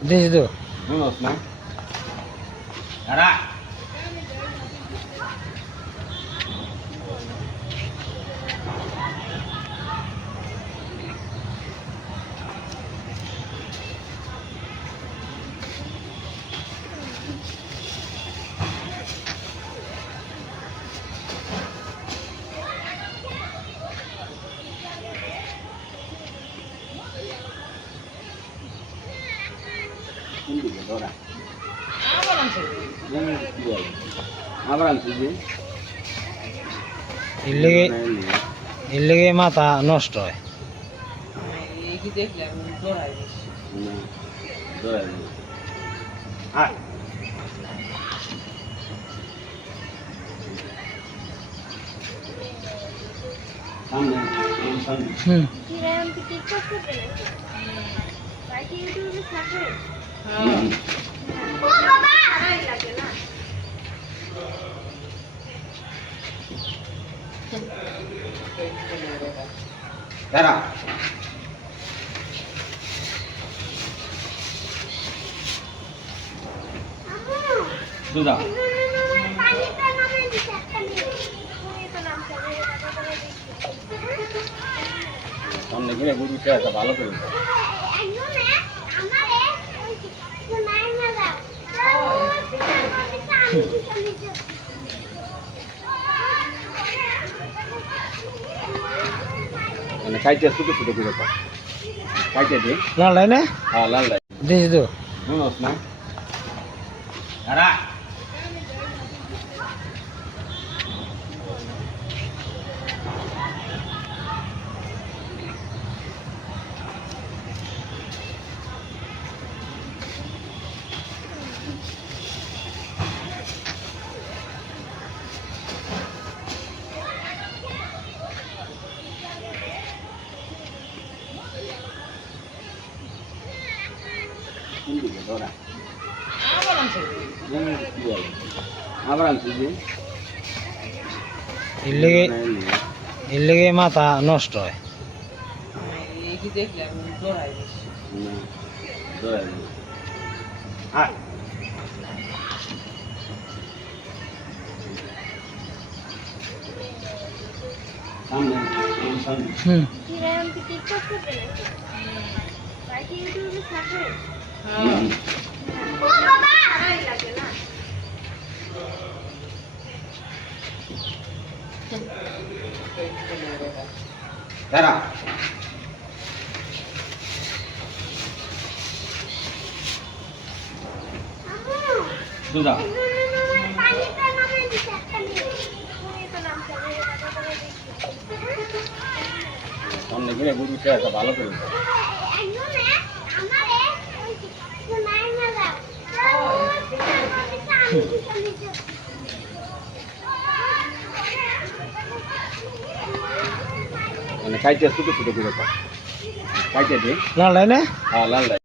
This তো বুঝছ না আরা এর লেগে মাথা নষ্ট হয়। হুম দাঁড়া দুধা সামনে ঘুরে ঘুরছে একটা ভালো করে মানে কাইতে ছোটো ছোটো করে কাইতে দে লাল লাই না হ্যাঁ লাল লাই দিস তো বুঝছ না আরা আবার আনছি যে এর লেগে মাথা নষ্ট হয়। হুম দাঁড়া দুধা সামনে ঘুরে ঘুরছে একটা ভালো করে মানে কাইতে ছোটো ছোটো করে কাইতে দে লাল লাই না হ্যাঁ লাল লাই